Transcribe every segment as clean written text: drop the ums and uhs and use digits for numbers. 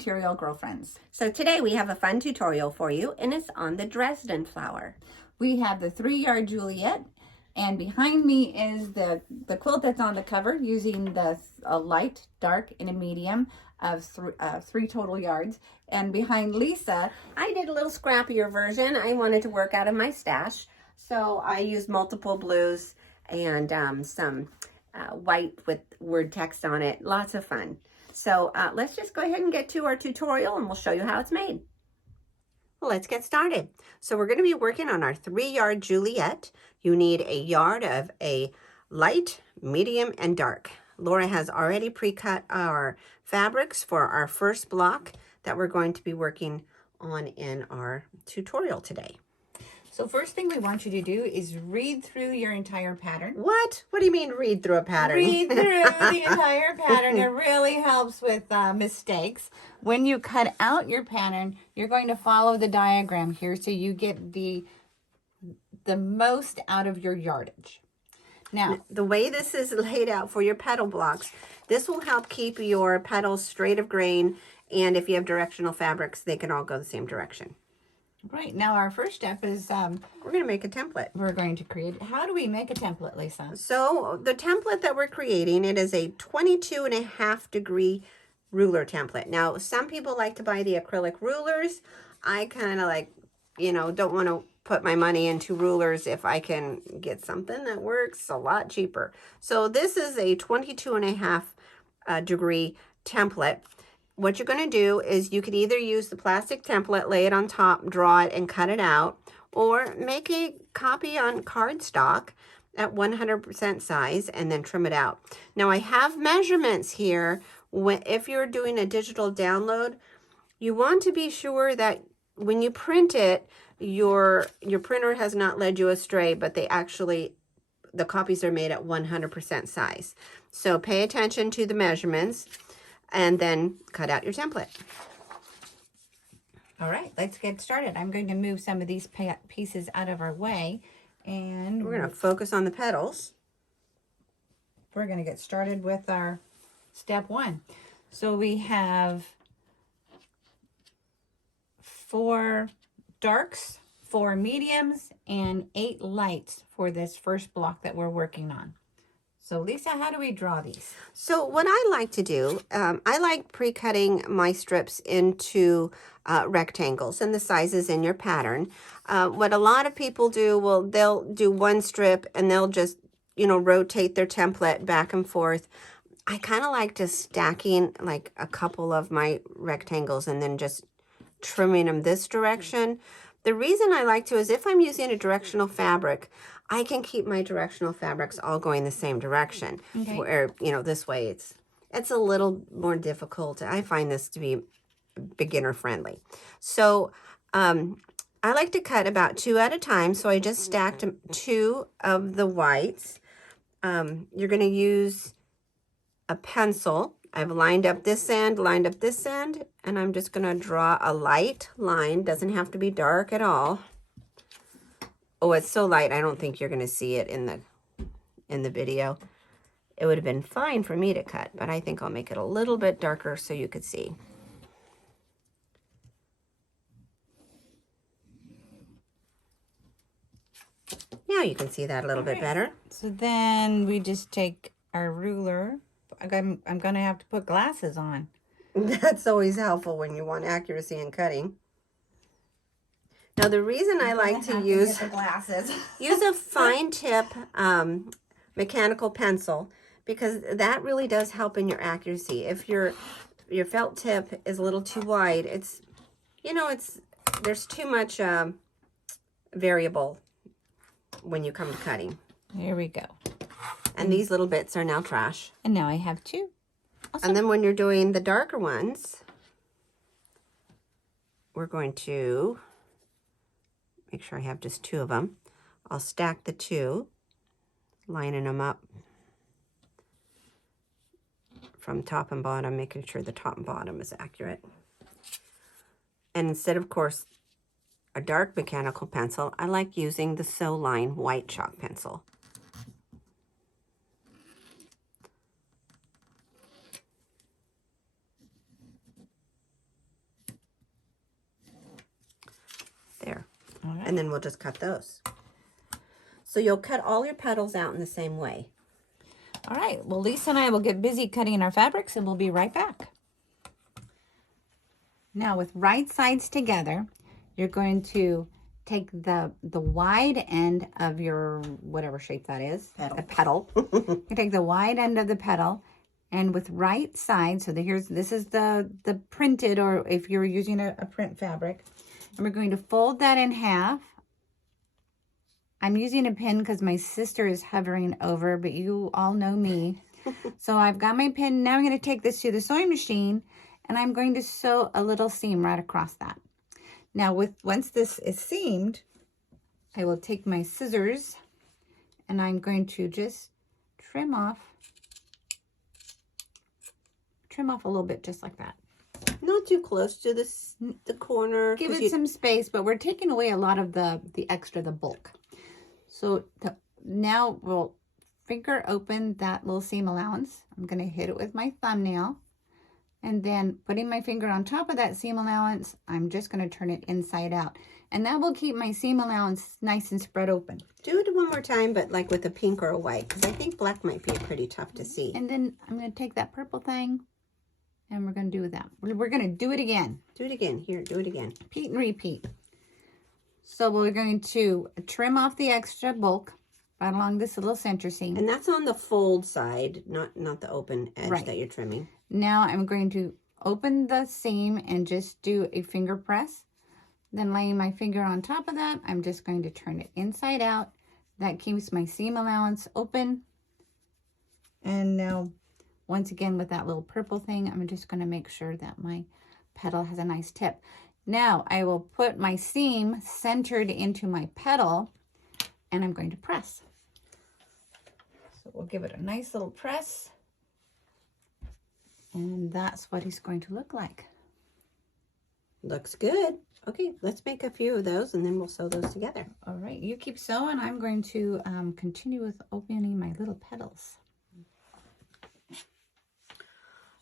material girlfriends. So today we have a fun tutorial for you, and it's on the Dresden flower. We have the 3-yard Juliett, and behind me is the quilt that's on the cover using a light, dark, and a medium of 3 total yards. And behind Lisa, I did a little scrappier version. I wanted to work out of my stash, so I used multiple blues and some white with word text on it. Lots of fun. So let's just go ahead and get to our tutorial, and we'll show you how it's made. Well, let's get started. So we're going to be working on our 3-yard Juliett. You need a yard of a light, medium, and dark. Laura has already pre-cut our fabrics for our first block that we're going to be working on in our tutorial today. so first thing we want you to do is read through your entire pattern. What? What do you mean read through a pattern? Read through the entire pattern. It really helps with mistakes. When you cut out your pattern, you're going to follow the diagram here so you get the most out of your yardage. Now, the way this is laid out for your petal blocks, this will help keep your petals straight of grain, and if you have directional fabrics, they can all go the same direction. right, now our first step is We're going to make a template. we're going to create. How do we make a template, Lisa? So the template that we're creating, it is a 22.5-degree ruler template. Now, some people like to buy the acrylic rulers. I kind of like, don't want to put my money into rulers if I can get something that works a lot cheaper. So this is a 22.5 degree template. What you're going to do is you could either use the plastic template, lay it on top, draw it, and cut it out, or make a copy on cardstock at 100% size and then trim it out. Now I have measurements here. If you're doing a digital download, you want to be sure that when you print it, your printer has not led you astray, but the copies are made at 100% size. So pay attention to the measurements and then cut out your template. All right, let's get started. I'm going to move some of these pieces out of our way, and We're going to focus on the petals. we're going to get started with our step 1. So we have 4 darks, 4 mediums, and 8 lights for this first block that we're working on. So Lisa, how do we draw these? So what I like to do, I like pre-cutting my strips into rectangles and the sizes in your pattern. What a lot of people do, well, they'll do one strip and they'll just, rotate their template back and forth. I kind of like just stacking like a couple of my rectangles and then just trimming them this direction. The reason I like to is if I'm using a directional fabric, I can keep my directional fabrics all going the same direction. Okay. Where, this way it's a little more difficult. I find this to be beginner friendly. So I like to cut about 2 at a time. So I just stacked 2 of the whites. You're going to use a pencil. I've lined up this end, and I'm just going to draw a light line. Doesn't have to be dark at all. Oh, it's so light, I don't think you're going to see it in the video. It would have been fine for me to cut, but I think I'll make it a little bit darker so you could see. Now you can see that a little bit better. So then we just take our ruler. I'm going to have to put glasses on. That's always helpful when you want accuracy in cutting. Now the reason I like to use use a fine tip mechanical pencil, because that really does help in your accuracy. If your felt tip is a little too wide, there's too much variable when you come to cutting. Here we go. And these little bits are now trash. And now I have 2. Awesome. And then when you're doing the darker ones, we're going to make sure I have just 2 of them. I'll stack the 2, lining them up from top and bottom, making sure the top and bottom is accurate. And instead, of course, a dark mechanical pencil, I like using the Sew Line white chalk pencil. then we'll just cut those. So you'll cut all your petals out in the same way. All right, well, Lisa and I will get busy cutting our fabrics and we'll be right back. Now with right sides together, you're going to take the wide end of your, whatever shape that is, a petal. You take the wide end of the petal, and with right side, so this is the printed, or if you're using a print fabric, and we're going to fold that in half. I'm using a pin because my sister is hovering over, but you all know me. So I've got my pin. Now I'm going to take this to the sewing machine, and I'm going to sew a little seam right across that. Now once this is seamed, I will take my scissors and I'm going to just trim off a little bit, just like that. Not too close to the corner. Give it some space, but we're taking away a lot of the bulk. So now we'll finger open that little seam allowance. I'm going to hit it with my thumbnail. And then putting my finger on top of that seam allowance, I'm just going to turn it inside out. And that will keep my seam allowance nice and spread open. Do it one more time, but like with a pink or a white, because I think black might be pretty tough to see. And then I'm going to take that purple thing, and we're going to do that. We're going to do it again. Do it again. Here, do it again. Repeat and repeat. So we're going to trim off the extra bulk right along this little center seam. And that's on the fold side, not the open edge that you're trimming. Now I'm going to open the seam and just do a finger press. Then laying my finger on top of that, I'm just going to turn it inside out. That keeps my seam allowance open. And now, once again, with that little purple thing, I'm just going to make sure that my petal has a nice tip. Now I will put my seam centered into my petal, and I'm going to press. So we'll give it a nice little press. And that's what he's going to look like. Looks good. Okay, let's make a few of those and then we'll sew those together. All right, you keep sewing. I'm going to continue with opening my little petals.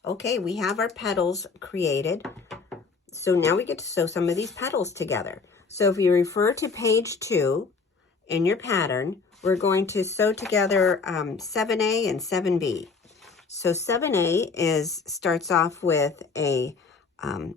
Okay, we have our petals created. So now we get to sew some of these petals together. So if you refer to page 2 in your pattern, we're going to sew together 7A and 7B. So 7A starts off with a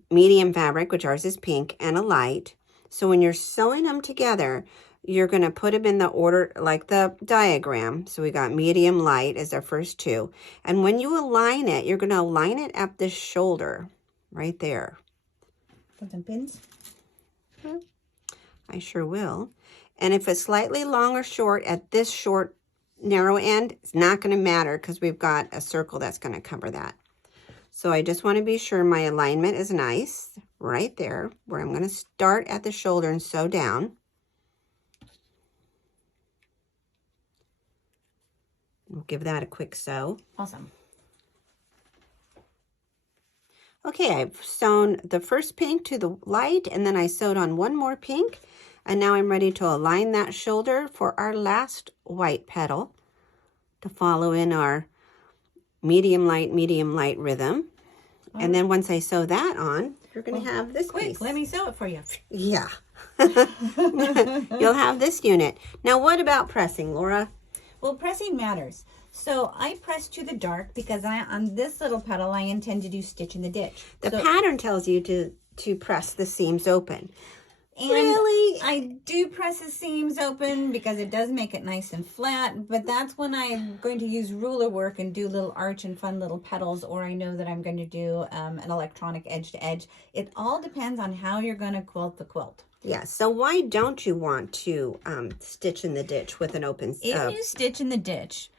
medium fabric, which ours is pink, and a light. So when you're sewing them together, you're going to put them in the order like the diagram. So we got medium, light as our first two. And when you align it, you're going to align it at the shoulder right there. Put some pins? I sure will. And if it's slightly long or short at this short narrow end, it's not going to matter because we've got a circle that's going to cover that. So I just want to be sure my alignment is nice right there, where I'm going to start at the shoulder and sew down. We'll give that a quick sew. Awesome. Okay, I've sewn the first pink to the light, and then I sewed on one more pink. And now I'm ready to align that shoulder for our last white petal to follow in our medium light rhythm. And then once I sew that on, you're going to have this piece. Let me sew it for you. Yeah. You'll have this unit. Now, what about pressing, Laura? Well, pressing matters. So I press to the dark because on this little petal, I intend to do stitch in the ditch. The pattern tells you to press the seams open. And really? I do press the seams open because it does make it nice and flat, but that's when I'm going to use ruler work and do little arch and fun little petals, or I know that I'm going to do an electronic edge to edge. It all depends on how you're going to quilt the quilt. Yeah, so why don't you want to stitch in the ditch with an open... If you stitch in the ditch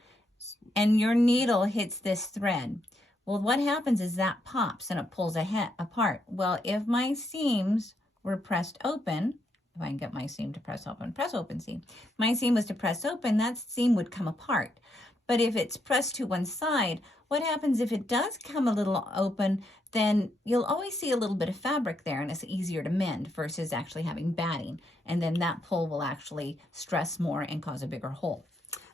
and your needle hits this thread, well, what happens is that pops and it pulls apart. Well, if my seams were pressed open, if I can get my seam to press open seam. My seam was to press open, that seam would come apart. But if it's pressed to one side, what happens if it does come a little open, then you'll always see a little bit of fabric there and it's easier to mend versus actually having batting. And then that pull will actually stress more and cause a bigger hole.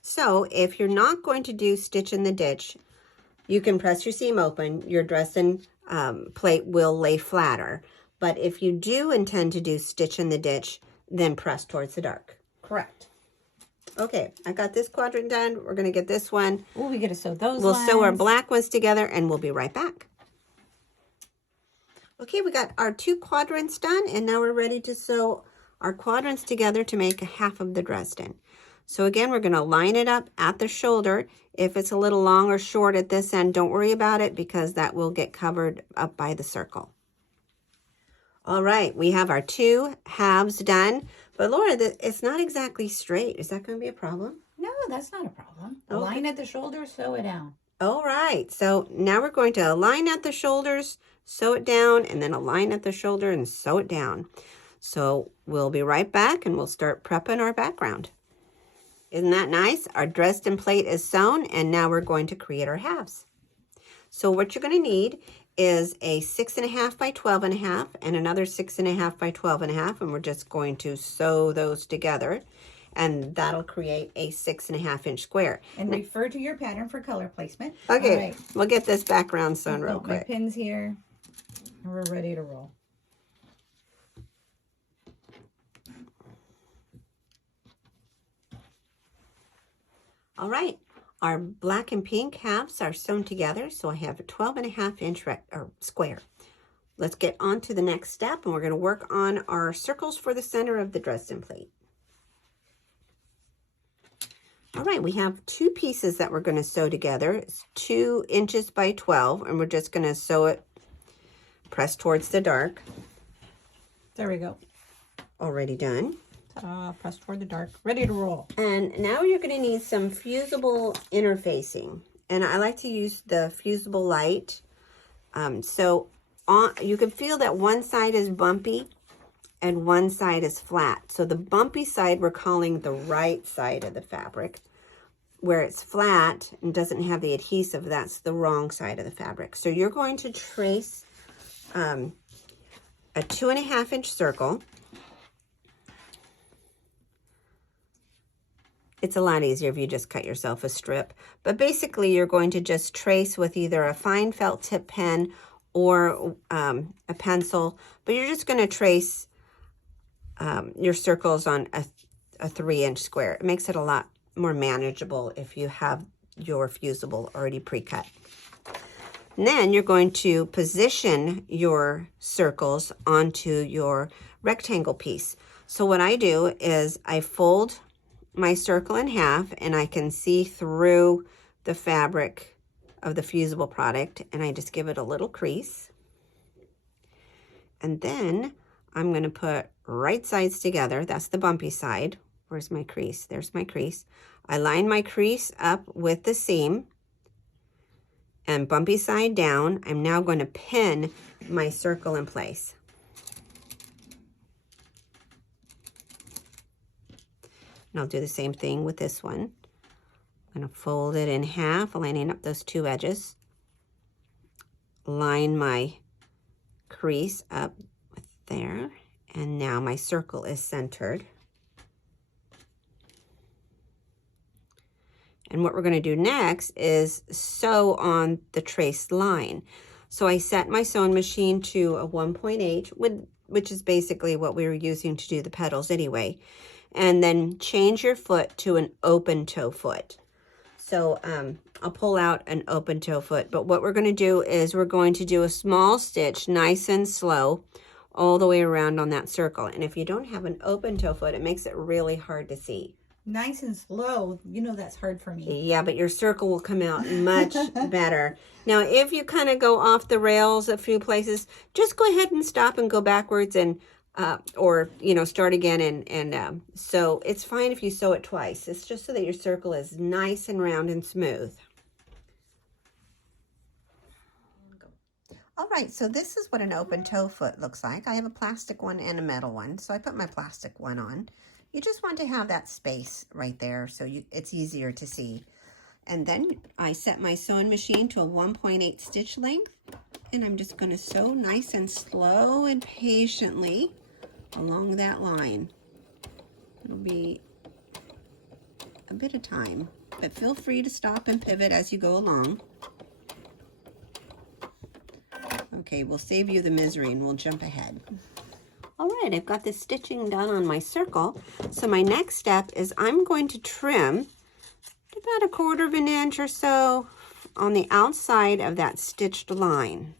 So if you're not going to do stitch in the ditch, you can press your seam open. Your Dresden plate will lay flatter. But if you do intend to do stitch in the ditch, then press towards the dark. Correct. Okay, I got this quadrant done. We're going to get this one. Oh, we got to sew those We'll lines. sew our black ones together and we'll be right back. Okay, we got our 2 quadrants done, and now we're ready to sew our quadrants together to make half of the Dresden. So again, we're going to line it up at the shoulder. If it's a little long or short at this end, don't worry about it because that will get covered up by the circle. All right, we have our 2 halves done. But Laura, it's not exactly straight. Is that going to be a problem? No, that's not a problem. Okay. Line at the shoulder, sew it down. All right, so now we're going to align at the shoulders, sew it down, and then align at the shoulder and sew it down. So we'll be right back and we'll start prepping our background. Isn't that nice? Our Dresden plate is sewn, and now we're going to create our halves. So what you're going to need is a 6.5 by 12.5 and another 6.5 by 12.5, and we're just going to sew those together, and that'll create a 6.5 inch square. And refer to your pattern for color placement. Okay, All right. we'll get this background sewn real Got my quick. pins here, and we're ready to roll. All right, our black and pink halves are sewn together, so I have a 12.5 inch square. Let's get on to the next step, and we're going to work on our circles for the center of the Dresden plate. All right, we have 2 pieces that we're going to sew together. It's 2 inches by 12, and we're just going to sew it, press towards the dark. There we go. Already done. Press toward the dark. Ready to roll. And now you're going to need some fusible interfacing. And I like to use the fusible light. You can feel that one side is bumpy and one side is flat. So the bumpy side we're calling the right side of the fabric. Where it's flat and doesn't have the adhesive, that's the wrong side of the fabric. So you're going to trace a 2.5 inch circle. It's a lot easier if you just cut yourself a strip. But basically, you're going to just trace with either a fine felt tip pen or a pencil. But you're just going to trace your circles on a 3 inch square. It makes it a lot more manageable if you have your fusible already pre-cut. And then you're going to position your circles onto your rectangle piece. So what I do is I fold my circle in half, and I can see through the fabric of the fusible product, and I just give it a little crease. And then I'm going to put right sides together. That's the bumpy side. Where's my crease? There's my crease. I line my crease up with the seam and bumpy side down. I'm now going to pin my circle in place. And I'll do the same thing with this one. I'm going to fold it in half, lining up those 2 edges. Line my crease up there, and now my circle is centered. And what we're going to do next is sew on the traced line. So I set my sewing machine to a 1.8, which is basically what we were using to do the petals anyway. And then change your foot to an open toe foot. So I'll pull out an open toe foot. But what we're going to do is we're going to do a small stitch, nice and slow, all the way around on that circle. And if you don't have an open toe foot, it makes it really hard to see. Nice and slow. You know that's hard for me. Yeah, but your circle will come out much better. Now, if you kind of go off the rails a few places, just go ahead and stop and go backwards and or start again, and so it's fine if you sew it twice. It's just so that your circle is nice and round and smooth. All right, so this is what an open toe foot looks like. I have a plastic one and a metal one, so I put my plastic one on. You just want to have that space right there so it's easier to see. And then I set my sewing machine to a 1.8 stitch length, and I'm just going to sew nice and slow and patiently along that line. It'll be a bit of time, but feel free to stop and pivot as you go along. Okay, we'll save you the misery and we'll jump ahead. All right, right, I've got this stitching done on my circle. So my next step is I'm going to trim about 1/4 of an inch or so on the outside of that stitched line.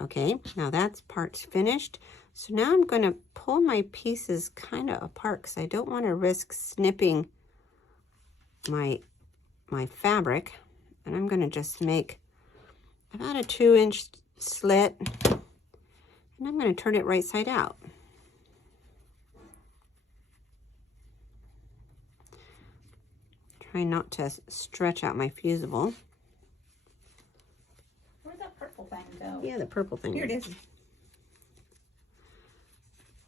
Okay, now that part's finished. So now I'm going to pull my pieces kind of apart because I don't want to risk snipping my fabric. And I'm going to just make about a 2-inch slit, and I'm going to turn it right side out. Try not to stretch out my fusible. Where'd that purple thing go? Yeah, the purple thing. Here it is.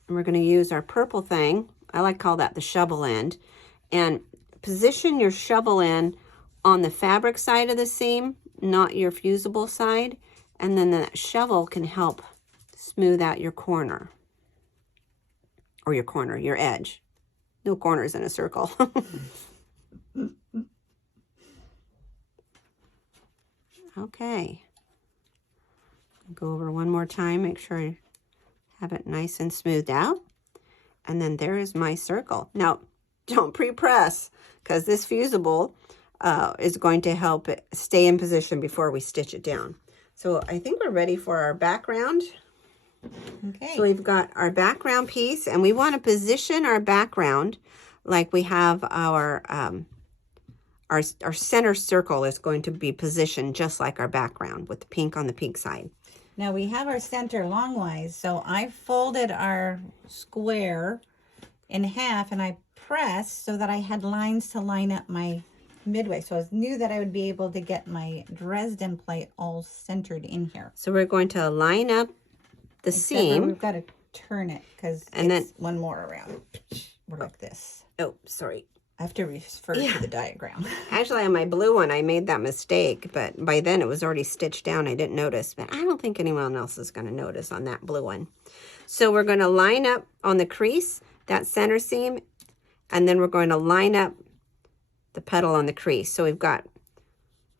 And we're going to use our purple thing. I like to call that the shovel end. And position your shovel end on the fabric side of the seam, not your fusible side. And then that shovel can help smooth out your corner. Or your edge. No corners in a circle. Okay. Go over one more time, make sure I have it nice and smoothed out. And then there is my circle. Now, don't pre-press, because this fusible is going to help it stay in position before we stitch it down. So I think we're ready for our background. Okay. So we've got our background piece, and we want to position our background like we have our center circle is going to be positioned just like our background with the pink on the pink side. Now we have our center longwise, so I folded our square in half and I pressed so that I had lines to line up my midway. So I knew that I would be able to get my Dresden plate all centered in here. So we're going to line up the Except seam. we've got to turn it because it's one more around. We're like this. Oh, sorry. I have to refer to the diagram. Actually, on my blue one, I made that mistake, but by then it was already stitched down. I didn't notice, but I don't think anyone else is going to notice on that blue one. So we're going to line up on the crease, that center seam, and then we're going to line up the petal on the crease. So we've got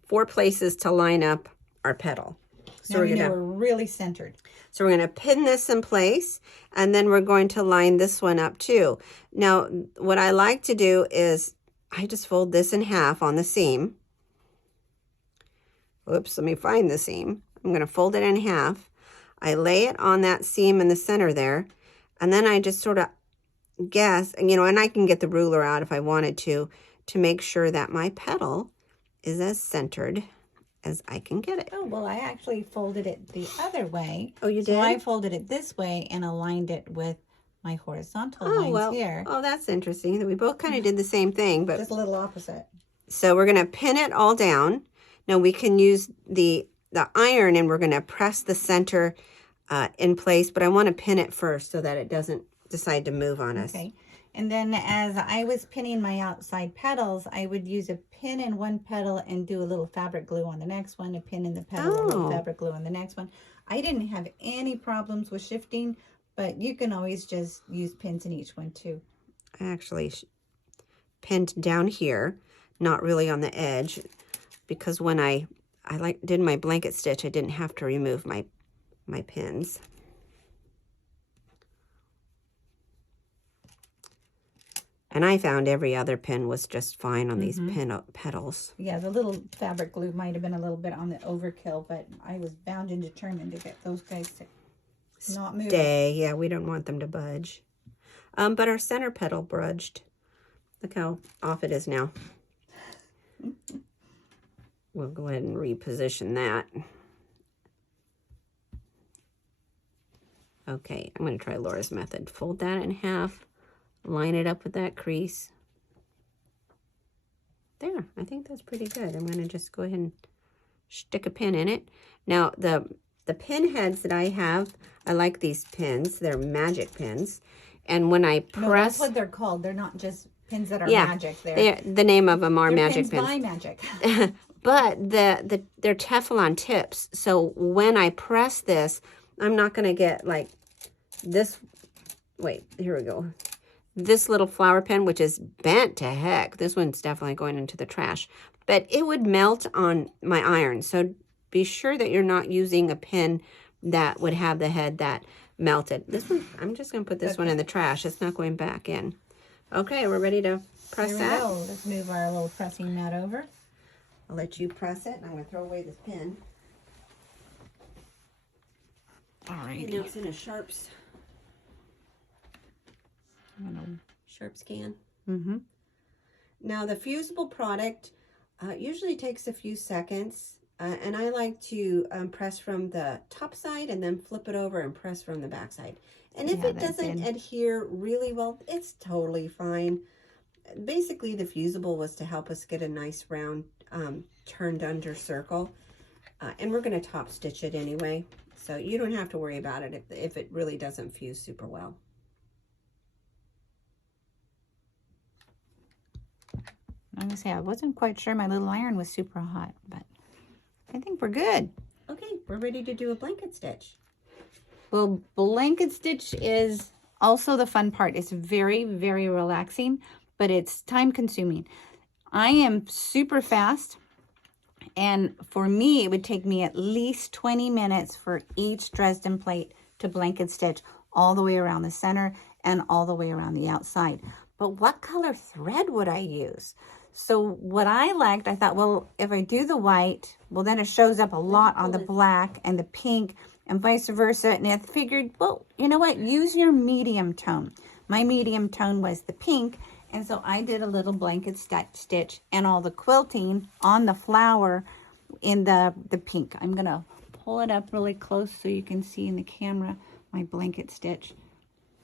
4 places to line up our petal. So we're really centered. So we're going to pin this in place, and then we're going to line this one up too. Now, what I like to do is I just fold this in half on the seam. Oops, let me find the seam. I'm going to fold it in half. I lay it on that seam in the center there, and then I just sort of guess, and I can get the ruler out if I wanted to make sure that my petal is as centered as I can get it. Oh, well, I actually folded it the other way. Oh, you did? So I folded it this way and aligned it with my horizontal lines here. Oh, that's interesting. We both kind of did the same thing, but just a little opposite. So we're going to pin it all down. Now we can use the iron, and we're going to press the center in place, but I want to pin it first so that it doesn't decide to move on us. Okay. And then as I was pinning my outside petals, I would use a pin in one petal and do a little fabric glue on the next one, a pin in the petal, a little fabric glue on the next one. I didn't have any problems with shifting, but you can always just use pins in each one too. I actually pinned down here, not really on the edge, because when I did my blanket stitch, I didn't have to remove my pins. And I found every other pin was just fine on these petals. Yeah, the little fabric glue might have been a little bit on the overkill, but I was bound and determined to get those guys to not move. Yeah, we don't want them to budge. But our center petal budged. Look how off it is now. We'll go ahead and reposition that. Okay, I'm going to try Laura's method. Fold that in half. Line it up with that crease. There, I think that's pretty good. I'm going to just go ahead and stick a pin in it. Now, the pin heads that I have, I like these pins. They're magic pins. And when I press... No, that's what they're called. They're not just pins that are magic. The name of them are magic pins. By magic. But they're Teflon tips. So when I press this, I'm not going to get like this wait, here we go. This little flower pen, which is bent to heck. This one's definitely going into the trash. But it would melt on my iron. So be sure that you're not using a pen that would have the head that melted. This one, I'm just going to put this one in the trash. It's not going back in. Okay, we're ready to press Here that. we go. Let's move our little pressing mat over. I'll let you press it, and I'm going to throw away this pen. All right. You know, it's in a Sharps can. Mm-hmm. Now, the fusible product usually takes a few seconds, and I like to press from the top side and then flip it over and press from the back side. And if it doesn't adhere really well, it's totally fine. Basically, the fusible was to help us get a nice round turned under circle, and we're going to top stitch it anyway, so you don't have to worry about it if it really doesn't fuse super well. I'm gonna say I wasn't quite sure my little iron was super hot, but I think we're good. Okay, we're ready to do a blanket stitch. Well, blanket stitch is also the fun part. It's very, very relaxing, but it's time consuming. I am super fast, and for me, it would take me at least 20 minutes for each Dresden plate to blanket stitch all the way around the center and all the way around the outside. But what color thread would I use? So what I liked, I thought, well, if I do the white, well, then it shows up a lot on the black and the pink and vice versa. And I figured, well, you know what? Use your medium tone. My medium tone was the pink. And so I did a little blanket stitch and all the quilting on the flower in the pink. I'm going to pull it up really close so you can see in the camera my blanket stitch.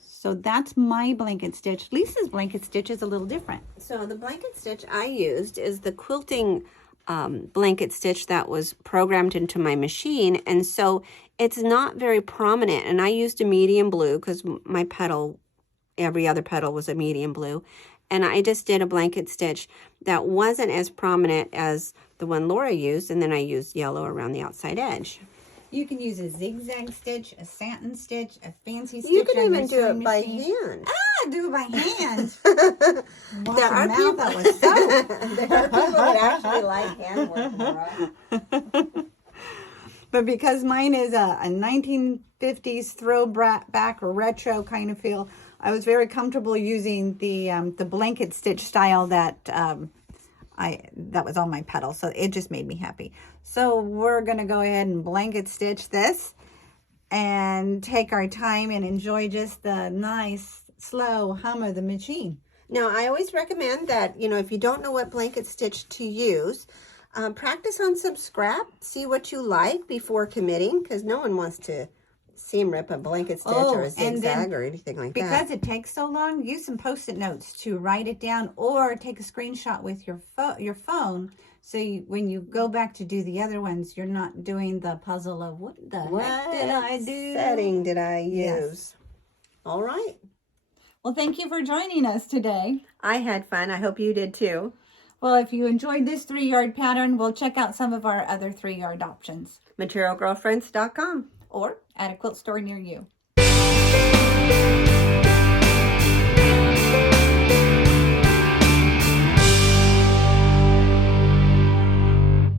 So that's my blanket stitch. Lisa's blanket stitch is a little different. So the blanket stitch I used is the quilting blanket stitch that was programmed into my machine. And so it's not very prominent. And I used a medium blue because my petal, every other petal was a medium blue. And I just did a blanket stitch that wasn't as prominent as the one Laura used. And then I used yellow around the outside edge. You can use a zigzag stitch, a satin stitch, a fancy stitch. You can even do it by hand. Ah, do it by hand. There are people that was so. There are people that actually like handwork, Laura. But because mine is a 1950s throwback or retro kind of feel, I was very comfortable using the blanket stitch style that that was on my petal, so it just made me happy. So we're gonna go ahead and blanket stitch this and take our time and enjoy just the nice slow hum of the machine. Now, I always recommend that, you know, if you don't know what blanket stitch to use, practice on some scrap, see what you like before committing, because no one wants to seam rip a blanket stitch or a zigzag or anything like that. Because it takes so long, use some Post-it notes to write it down, or take a screenshot with your phone, so when you go back to do the other ones, you're not doing the puzzle of what heck did I do? Setting did I use? Yes. All right. Well, thank you for joining us today. I had fun. I hope you did too. Well, if you enjoyed this 3-yard pattern, we'll check out some of our other 3-yard options. MaterialGirlfriends.com. Or at a quilt store near you.